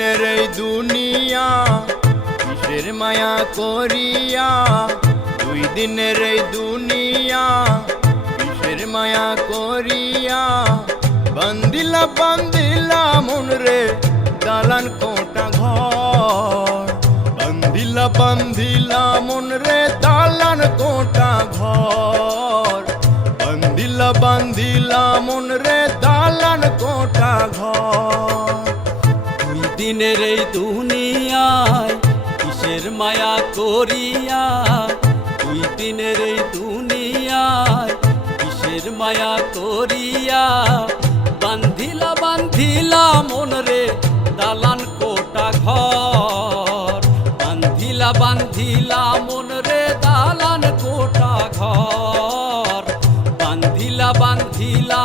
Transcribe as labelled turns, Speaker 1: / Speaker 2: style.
Speaker 1: মনের এই দুনিয়া, কিসের মায়া করিয়া? দুই দিনের এই দুনিয়া, কিসের মায়া করিয়া? বান্দিলা বান্দিলা মন রে, দালান কোটা ঘর। বান্দিলা বান্দিলা মন রে, দালান কোটা ঘর।
Speaker 2: দিনের এই দুনিয়ায়, কিসের মায়া করিয়া? দুই দিনের এই দুনিয়ায়, কিসের মায়া করিয়া? বান্ধিলা বান্ধিলা মন রে, দালান কোটা ঘর। বান্ধিলা বান্ধিলা মন রে, দালান কোটা ঘর। বান্ধিলা বান্ধিলা